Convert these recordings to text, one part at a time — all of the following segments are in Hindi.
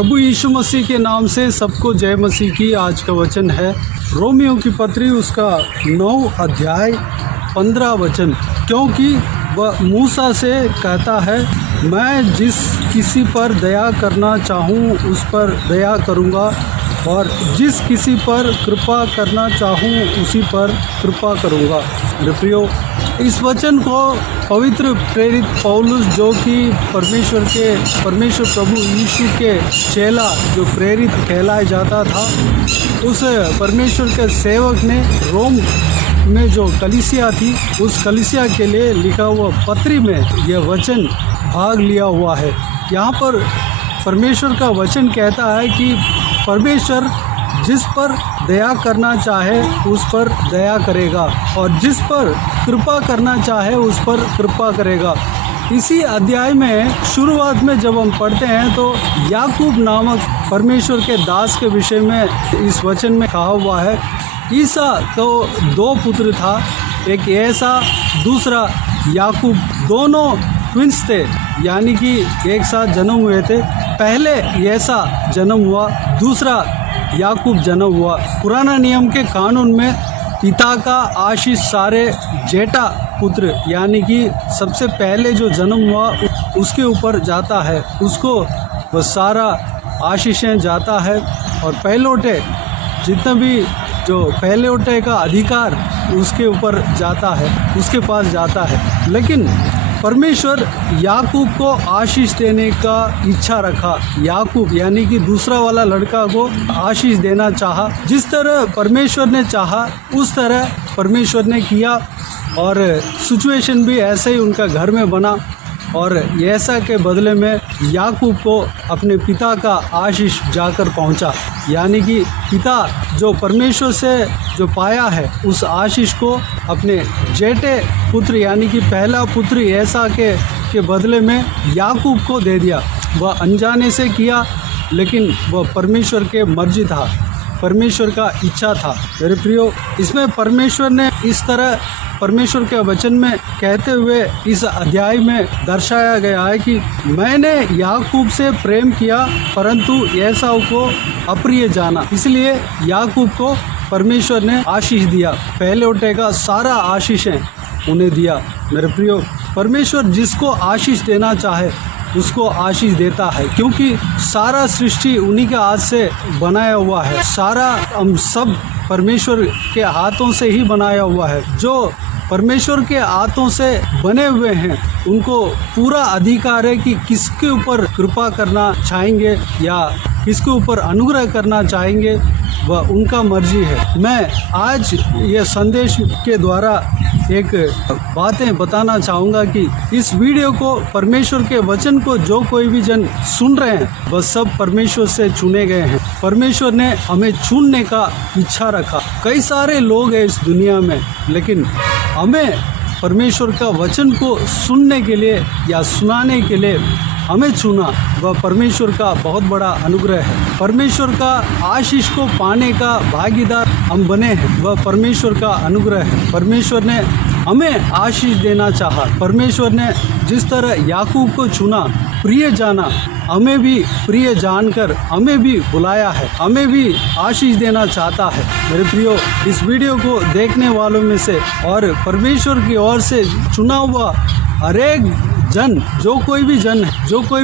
प्रभु यीशु मसीह के नाम से सबको जय मसीह की। आज का वचन है रोमियो की पत्री उसका 9 अध्याय 15 वचन। क्योंकि वह मूसा से कहता है, मैं जिस किसी पर दया करना चाहूँ उस पर दया करूँगा और जिस किसी पर कृपा करना चाहूँ उसी पर कृपा करूँगा। मेरे प्रियो, इस वचन को पवित्र प्रेरित पौलुस, जो कि परमेश्वर प्रभु यीशु के चेला जो प्रेरित कहलाया जाता था, उस परमेश्वर के सेवक ने रोम में जो कलीसिया थी उस कलीसिया के लिए लिखा हुआ पत्री में यह वचन भाग लिया हुआ है। यहाँ पर परमेश्वर का वचन कहता है कि परमेश्वर जिस पर दया करना चाहे उस पर दया करेगा और जिस पर कृपा करना चाहे उस पर कृपा करेगा। इसी अध्याय में शुरुआत में जब हम पढ़ते हैं तो याकूब नामक परमेश्वर के दास के विषय में इस वचन में कहा हुआ है। ईसा तो 2 पुत्र था, एक ऐसा दूसरा याकूब, दोनों ट्विंस थे, यानी कि एक साथ जन्म हुए थे। पहले ऐसा जन्म हुआ, दूसरा याकूब जन्म हुआ। पुराना नियम के कानून में पिता का आशीष सारे जेठा पुत्र यानी कि सबसे पहले जो जन्म हुआ उसके ऊपर जाता है, उसको वह सारा आशीषें जाता है और पहलौठे जितना भी जो पहलौठे का अधिकार उसके ऊपर जाता है, उसके पास जाता है। लेकिन परमेश्वर याकूब को आशीष देने का इच्छा रखा। याकूब यानी कि दूसरा वाला लड़का को आशीष देना चाहा। जिस तरह परमेश्वर ने चाहा उस तरह परमेश्वर ने किया और सिचुएशन भी ऐसे ही उनका घर में बना और ऐसा के बदले में याकूब को अपने पिता का आशीष जाकर पहुंचा। यानी कि पिता जो परमेश्वर से जो पाया है उस आशीष को अपने जेठे पुत्र यानी कि पहला पुत्र ऐसा के बदले में याकूब को दे दिया। वह अनजाने से किया, लेकिन वह परमेश्वर के मर्जी था, परमेश्वर का इच्छा था। मेरे प्रियो, इसमें परमेश्वर ने इस तरह परमेश्वर के वचन में कहते हुए इस अध्याय में दर्शाया गया है कि मैंने याकूब से प्रेम किया परंतु एसाव को अप्रिय जाना, इसलिए याकूब को परमेश्वर ने आशीष दिया। पहले उठे का सारा आशीषें उन्हें दिया। मेरे प्रियो, परमेश्वर जिसको आशीष देना चाहे उसको आशीष देता है, क्योंकि सारा सृष्टि उन्हीं के हाथ से बनाया हुआ है। सारा हम सब परमेश्वर के हाथों से ही बनाया हुआ है। जो परमेश्वर के हाथों से बने हुए हैं उनको पूरा अधिकार है कि किसके ऊपर कृपा करना चाहेंगे या किसके ऊपर अनुग्रह करना चाहेंगे, वह उनका मर्जी है। मैं आज ये संदेश के द्वारा एक बातें बताना चाहूँगा कि इस वीडियो को, परमेश्वर के वचन को जो कोई भी जन सुन रहे हैं वह सब परमेश्वर से चुने गए हैं। परमेश्वर ने हमें चुनने का इच्छा रखा। कई सारे लोग हैं इस दुनिया में, लेकिन हमें परमेश्वर का वचन को सुनने के लिए या सुनाने के लिए हमें चुना, वह परमेश्वर का बहुत बड़ा अनुग्रह है। परमेश्वर का आशीष को पाने का भागीदार हम बने हैं, वह परमेश्वर का अनुग्रह है। परमेश्वर ने हमें आशीष देना चाहा। परमेश्वर ने जिस तरह याकूब को चुना, प्रिय जाना, हमें भी प्रिय जानकर हमें भी बुलाया है, हमें भी आशीष देना चाहता है। मेरे प्रियो, इस वीडियो को देखने वालों में से और परमेश्वर की ओर से चुना हुआ हरेक जन, जो कोई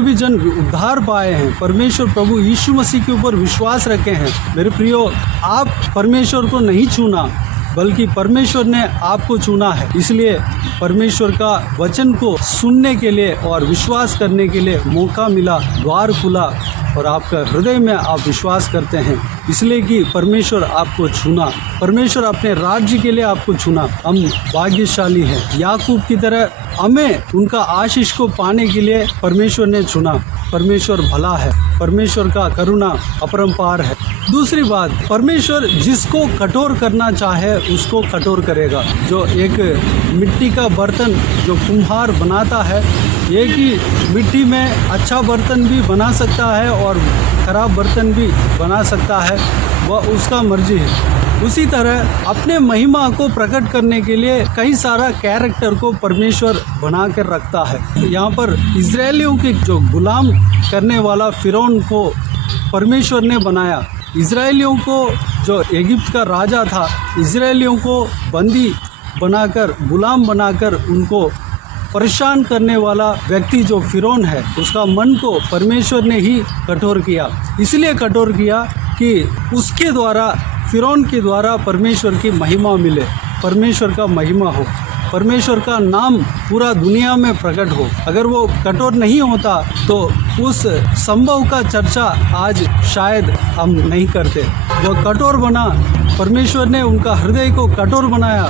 भी जन उद्धार पाए हैं, परमेश्वर प्रभु यीशु मसीह के ऊपर विश्वास रखे हैं, मेरे प्रियो, आप परमेश्वर को नहीं चुना बल्कि परमेश्वर ने आपको चुना है। इसलिए परमेश्वर का वचन को सुनने के लिए और विश्वास करने के लिए मौका मिला, द्वार खुला और आपका हृदय में आप विश्वास करते हैं, इसलिए कि परमेश्वर आपको चुना, परमेश्वर अपने राज्य के लिए आपको चुना। हम भाग्यशाली हैं। याकूब की तरह हमें उनका आशीष को पाने के लिए परमेश्वर ने चुना। परमेश्वर भला है, परमेश्वर का करुणा अपरंपार है। दूसरी बात, परमेश्वर जिसको कठोर करना चाहे उसको कठोर करेगा। जो एक मिट्टी का बर्तन जो कुम्हार बनाता है, एक ही मिट्टी में अच्छा बर्तन भी बना सकता है और खराब बर्तन भी बना सकता है, वह उसका मर्जी है। उसी तरह अपने महिमा को प्रकट करने के लिए कई सारा कैरेक्टर को परमेश्वर बना कर रखता है। यहाँ पर इजरायलियों के जो गुलाम करने वाला फिरौन को परमेश्वर ने बनाया। इजरायलियों को, जो इजिप्ट का राजा था, इजरायलियों को बंदी बनाकर, गुलाम बनाकर उनको परेशान करने वाला व्यक्ति जो फिरौन है, उसका मन को परमेश्वर ने ही कठोर किया। इसलिए कठोर किया कि उसके द्वारा, फिरौन के द्वारा परमेश्वर की महिमा मिले, परमेश्वर का महिमा हो, परमेश्वर का नाम पूरा दुनिया में प्रकट हो। अगर वो कठोर नहीं होता तो उस संभव का चर्चा आज शायद हम नहीं करते। वो कठोर बना, परमेश्वर ने उनका हृदय को कठोर बनाया,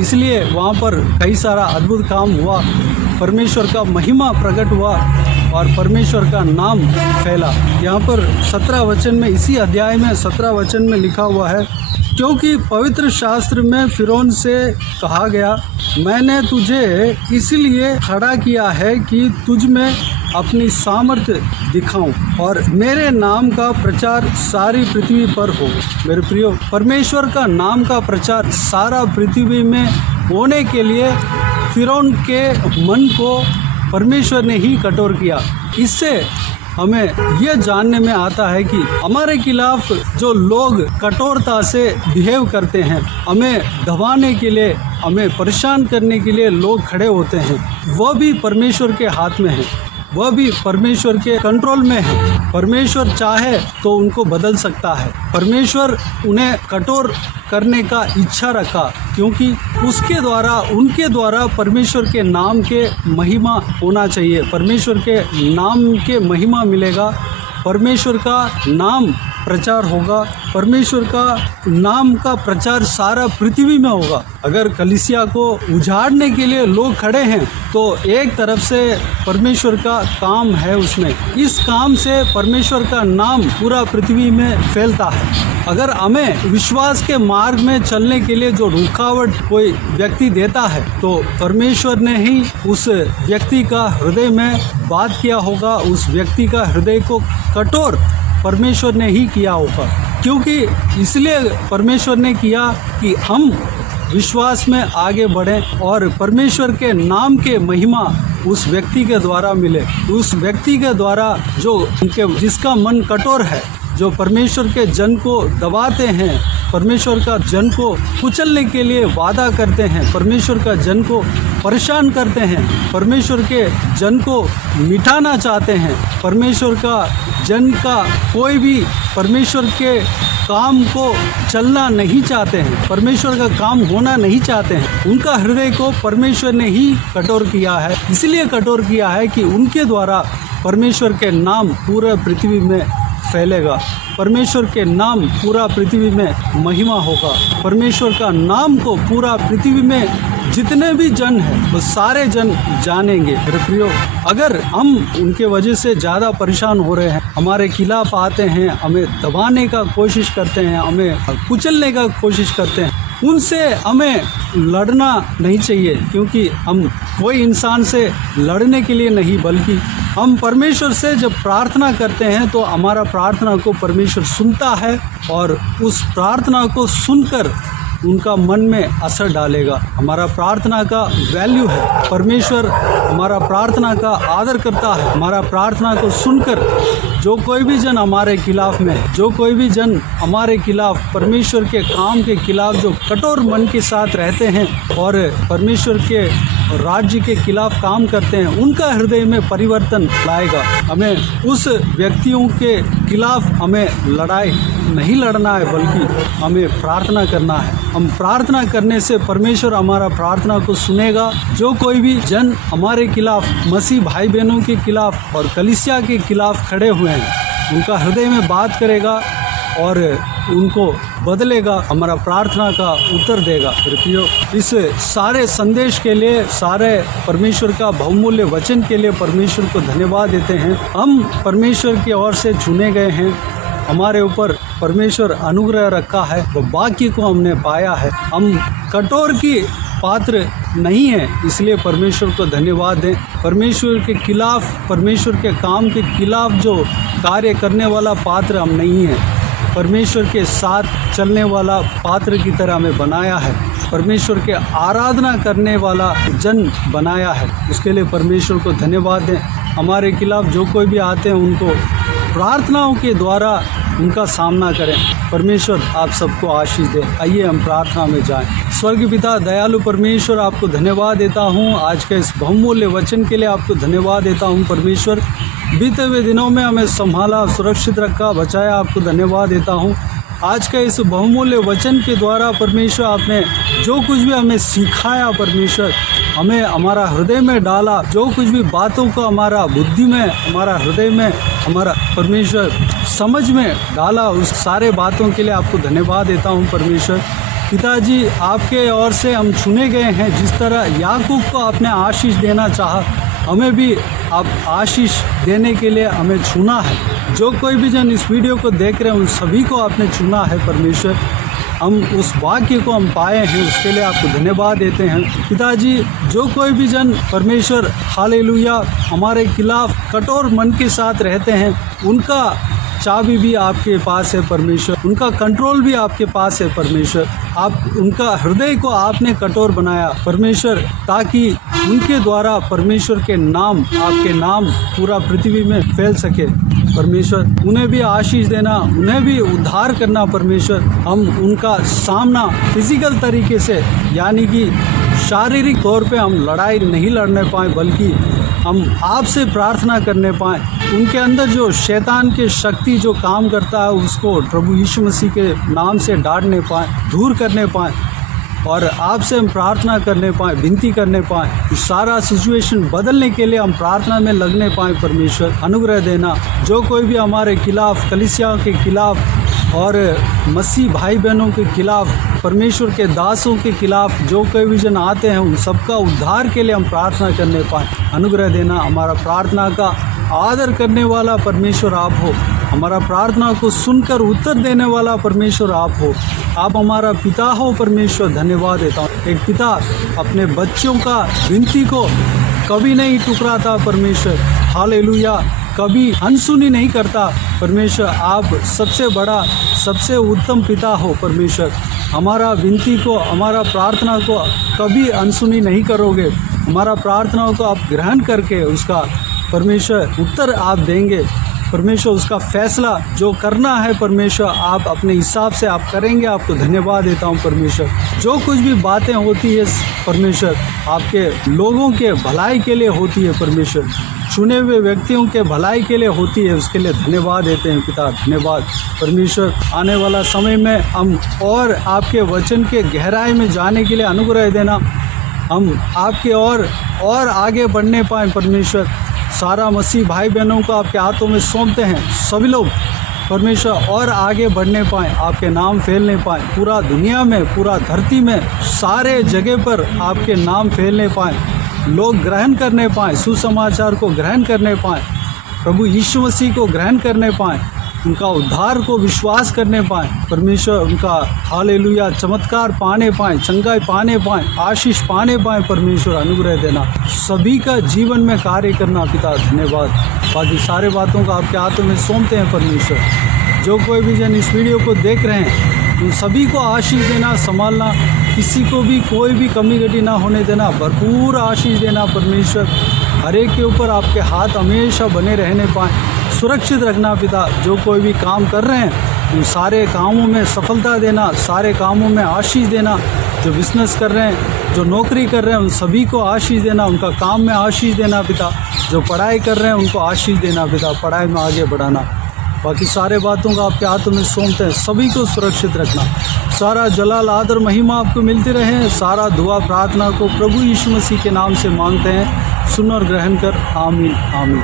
इसलिए वहाँ पर कई सारा अद्भुत काम हुआ, परमेश्वर का महिमा प्रकट हुआ और परमेश्वर का नाम फैला। यहाँ पर 17 वचन में, इसी अध्याय में 17 वचन में लिखा हुआ है, क्योंकि पवित्र शास्त्र में फिरौन से कहा गया, मैंने तुझे इसलिए खड़ा किया है कि तुझ में अपनी सामर्थ्य दिखाऊं और मेरे नाम का प्रचार सारी पृथ्वी पर हो। मेरे प्रियो, परमेश्वर का नाम का प्रचार सारा पृथ्वी में होने के लिए फिरौन के मन को परमेश्वर ने ही कठोर किया। इससे हमें यह जानने में आता है कि हमारे खिलाफ जो लोग कठोरता से बिहेव करते हैं, हमें दबाने के लिए, हमें परेशान करने के लिए लोग खड़े होते हैं, वह भी परमेश्वर के हाथ में है, वह भी परमेश्वर के कंट्रोल में है। परमेश्वर चाहे तो उनको बदल सकता है। परमेश्वर उन्हें कठोर करने का इच्छा रखा, क्योंकि उसके द्वारा, उनके द्वारा परमेश्वर के नाम के महिमा होना चाहिए। परमेश्वर के नाम के महिमा मिलेगा, परमेश्वर का नाम प्रचार होगा, परमेश्वर का नाम का प्रचार सारा पृथ्वी में होगा। अगर कलीसिया को उजाड़ने के लिए लोग खड़े हैं तो एक तरफ से परमेश्वर का काम है उसमें, इस काम से परमेश्वर का नाम पूरा पृथ्वी में फैलता है। अगर हमें विश्वास के मार्ग में चलने के लिए जो रुकावट कोई व्यक्ति देता है तो परमेश्वर ने ही उस व्यक्ति का हृदय में बात किया होगा, उस व्यक्ति का हृदय को कठोर परमेश्वर ने ही किया होगा। क्योंकि इसलिए परमेश्वर ने किया कि हम विश्वास में आगे बढ़ें और परमेश्वर के नाम के महिमा उस व्यक्ति के द्वारा मिले, उस व्यक्ति के द्वारा जो जिसका मन कठोर है, जो परमेश्वर के जन को दबाते हैं, परमेश्वर का जन को कुचलने के लिए वादा करते हैं, परमेश्वर का जन को परेशान करते हैं, परमेश्वर के जन को मिटाना चाहते हैं, परमेश्वर का जन का कोई भी परमेश्वर के काम को चलना नहीं चाहते हैं, परमेश्वर का काम होना नहीं चाहते हैं, उनका हृदय को परमेश्वर ने ही कठोर किया है। इसलिए कठोर किया है कि उनके द्वारा परमेश्वर के नाम पूरे पृथ्वी में फैलेगा, परमेश्वर के नाम पूरा पृथ्वी में महिमा होगा, परमेश्वर का नाम को पूरा पृथ्वी में जितने भी जन हैं वो सारे जन जानेंगे। मेरे प्रियो, अगर हम उनके वजह से ज़्यादा परेशान हो रहे हैं, हमारे खिलाफ आते हैं, हमें दबाने का कोशिश करते हैं, हमें कुचलने का कोशिश करते हैं, उनसे हमें लड़ना नहीं चाहिए, क्योंकि हम कोई इंसान से लड़ने के लिए नहीं, बल्कि हम परमेश्वर से जब प्रार्थना करते हैं तो हमारा प्रार्थना को परमेश्वर सुनता है और उस प्रार्थना को सुनकर उनका मन में असर डालेगा। हमारा प्रार्थना का वैल्यू है, परमेश्वर हमारा प्रार्थना का आदर करता है। हमारा प्रार्थना को सुनकर जो कोई भी जन हमारे खिलाफ में, जो कोई भी जन हमारे खिलाफ, परमेश्वर के काम के खिलाफ जो कठोर मन के साथ रहते हैं और परमेश्वर के राज्य के खिलाफ काम करते हैं, उनका हृदय में परिवर्तन लाएगा। हमें उस व्यक्तियों के खिलाफ हमें लड़ाई नहीं लड़ना है, बल्कि हमें प्रार्थना करना है। हम प्रार्थना करने से परमेश्वर हमारा प्रार्थना को सुनेगा। जो कोई भी जन हमारे खिलाफ, मसीह भाई बहनों के खिलाफ और कलीसिया के खिलाफ खड़े हुए हैं, उनका हृदय में बात करेगा और उनको बदलेगा, हमारा प्रार्थना का उत्तर देगा। प्रियो, इस सारे संदेश के लिए, सारे परमेश्वर का बहुमूल्य वचन के लिए परमेश्वर को धन्यवाद देते हैं। हम परमेश्वर की ओर से चुने गए हैं, हमारे ऊपर परमेश्वर अनुग्रह रखा है, वो वाक्य को हमने पाया है। हम कठोर की पात्र नहीं है, इसलिए परमेश्वर को धन्यवाद दें। परमेश्वर के खिलाफ, परमेश्वर के काम के खिलाफ जो कार्य करने वाला पात्र हम नहीं हैं, परमेश्वर के साथ चलने वाला पात्र की तरह हमें बनाया है, परमेश्वर के आराधना करने वाला जन बनाया है। उसके लिए परमेश्वर को धन्यवाद दें। हमारे खिलाफ जो कोई भी आते हैं उनको प्रार्थनाओं के द्वारा उनका सामना करें। परमेश्वर आप सबको आशीष दे। आइए हम प्रार्थना में जाएं। स्वर्गीय पिता दयालु परमेश्वर, आपको धन्यवाद देता हूं आज के इस बहुमूल्य वचन के लिए। आपको धन्यवाद देता हूं परमेश्वर, बीते हुए दिनों में हमें संभाला, सुरक्षित रखा, बचाया। आपको धन्यवाद देता हूं आज का इस बहुमूल्य वचन के द्वारा परमेश्वर आपने जो कुछ भी हमें सिखाया परमेश्वर, हमें हमारा हृदय में डाला, जो कुछ भी बातों को हमारा बुद्धि में, हमारा हृदय में, हमारा परमेश्वर समझ में डाला, उस सारे बातों के लिए आपको धन्यवाद देता हूं परमेश्वर। पिताजी, आपके ओर से हम चुने गए हैं। जिस तरह याकूब को आपने आशीष देना चाहा, हमें भी आप आशीष देने के लिए हमें चुना है। जो कोई भी जन इस वीडियो को देख रहे हैं उन सभी को आपने चुना है परमेश्वर। हम उस वाक्य को हम पाए हैं, उसके लिए आपको धन्यवाद देते हैं पिताजी। जो कोई भी जन परमेश्वर हालेलुया हमारे खिलाफ कठोर मन के साथ रहते हैं, उनका चाबी भी आपके पास है परमेश्वर, उनका कंट्रोल भी आपके पास है परमेश्वर। आप उनका हृदय को आपने कठोर बनाया परमेश्वर, ताकि उनके द्वारा परमेश्वर के नाम, आपके नाम पूरा पृथ्वी में फैल सके परमेश्वर। उन्हें भी आशीष देना, उन्हें भी उद्धार करना परमेश्वर। हम उनका सामना फिजिकल तरीके से, यानी कि शारीरिक तौर पे हम लड़ाई नहीं लड़ने पाए, बल्कि हम आपसे प्रार्थना करने पाएँ। उनके अंदर जो शैतान के शक्ति जो काम करता है, उसको प्रभु यीशु मसीह के नाम से डांटने पाएँ, दूर करने पाएँ, और आपसे हम प्रार्थना करने पाएँ, विनती करने पाएँ। सारा सिचुएशन बदलने के लिए हम प्रार्थना में लगने पाएँ परमेश्वर। अनुग्रह देना। जो कोई भी हमारे खिलाफ, कलीसिया के खिलाफ और मसीह भाई बहनों के खिलाफ, परमेश्वर के दासों के खिलाफ जो कोई भी जन आते हैं, उन सबका उद्धार के लिए हम प्रार्थना करने पाएँ। अनुग्रह देना। हमारा प्रार्थना का आदर करने वाला परमेश्वर आप हो। हमारा प्रार्थना को सुनकर उत्तर देने वाला परमेश्वर आप हो। आप हमारा पिता हो परमेश्वर। धन्यवाद देता हूँ। एक पिता अपने बच्चों का विनती को कभी नहीं टुकराता परमेश्वर। हालेलुया। कभी अनसुनी नहीं करता परमेश्वर। आप सबसे बड़ा, सबसे उत्तम पिता हो परमेश्वर। हमारा विनती को, हमारा प्रार्थना को कभी अनसुनी नहीं करोगे। हमारा प्रार्थना को आप ग्रहण करके उसका परमेश्वर उत्तर आप देंगे परमेश्वर। उसका फैसला जो करना है परमेश्वर, आप अपने हिसाब से आप करेंगे। आपको धन्यवाद देता हूँ परमेश्वर। जो कुछ भी बातें होती है परमेश्वर, आपके लोगों के भलाई के लिए होती है परमेश्वर, चुने हुए व्यक्तियों के भलाई के लिए होती है। उसके लिए धन्यवाद देते हैं पिता। धन्यवाद परमेश्वर। आने वाला समय में हम और आपके वचन के गहराई में जाने के लिए अनुग्रह देना। हम आपके और आगे बढ़ने पाएँ परमेश्वर। सारा मसीह भाई बहनों को आपके हाथों में सौंपते हैं। सभी लोग परमेश्वर और आगे बढ़ने पाएँ, आपके नाम फैलने पाएँ। पूरा दुनिया में, पूरा धरती में, सारे जगह पर आपके नाम फैलने पाएँ। लोग ग्रहण करने पाएँ, सुसमाचार को ग्रहण करने पाएँ, प्रभु यीशु मसीह को ग्रहण करने पाएँ, उनका उद्धार को विश्वास करने पाएँ परमेश्वर। उनका हालेलुया चमत्कार पाने पाएँ, चंगाई पाने पाएँ, आशीष पाने पाएँ परमेश्वर। अनुग्रह देना। सभी का जीवन में कार्य करना पिता। धन्यवाद। बाकी सारे बातों को आपके हाथों में सौंपते हैं परमेश्वर। जो कोई भी जन इस वीडियो को देख रहे हैं, उन सभी को आशीष देना, संभालना, किसी को भी कोई भी कमी घटी ना होने देना, भरपूर आशीष देना परमेश्वर। हर एक के ऊपर आपके हाथ हमेशा बने रहने पाएँ, सुरक्षित रखना पिता। जो कोई भी काम कर रहे हैं, उन सारे कामों में सफलता देना, सारे कामों में आशीष देना। जो बिजनेस कर रहे हैं, जो नौकरी कर रहे हैं, उन सभी को आशीष देना, उनका काम में आशीष देना पिता। जो पढ़ाई कर रहे हैं, उनको आशीष देना पिता, पढ़ाई में आगे बढ़ाना। बाकी सारे बातों का आपके हाथों में सौंपते हैं। सभी को सुरक्षित रखना। सारा जलाल, आदर, महिमा आपको मिलती रहे। सारा दुआ प्रार्थना को प्रभु यीशु मसीह के नाम से मांगते हैं। सुन और ग्रहण कर। आमीन आमीन।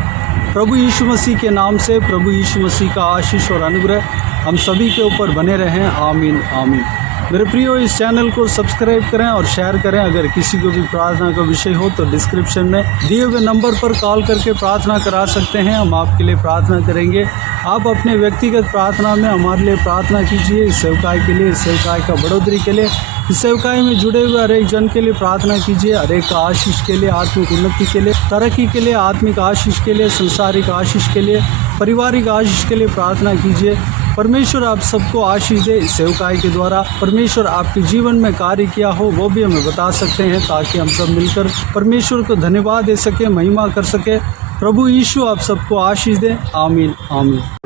प्रभु यीशु मसीह के नाम से प्रभु यीशु मसीह का आशीष और अनुग्रह हम सभी के ऊपर बने रहें। आमीन आमीन। मेरे प्रियो, इस चैनल को सब्सक्राइब करें और शेयर करें। अगर किसी को भी प्रार्थना का विषय हो तो डिस्क्रिप्शन में दिए हुए नंबर पर कॉल करके प्रार्थना करा सकते हैं। हम आपके लिए प्रार्थना करेंगे। आप अपने व्यक्तिगत प्रार्थना में हमारे लिए प्रार्थना कीजिए। इस सेवकाई के लिए, इस सेवकाई का बढ़ोतरी के लिए, इस सेवकाई में जुड़े हुए हर एक जन के लिए प्रार्थना कीजिए। हर एक का आशीष के लिए, आत्मिक उन्नति के लिए, तरक्की के लिए, आत्मिक आशीष के लिए, संसारिक आशीष के लिए, पारिवारिक आशीष के लिए प्रार्थना कीजिए। परमेश्वर आप सबको आशीष दे। इस सेवकाई के द्वारा परमेश्वर आपके जीवन में कार्य किया हो वो भी हमें बता सकते हैं, ताकि हम सब मिलकर परमेश्वर को धन्यवाद दे सके, महिमा कर सके प्रभु यीशु आप सबको आशीष दे। आमीन आमीन।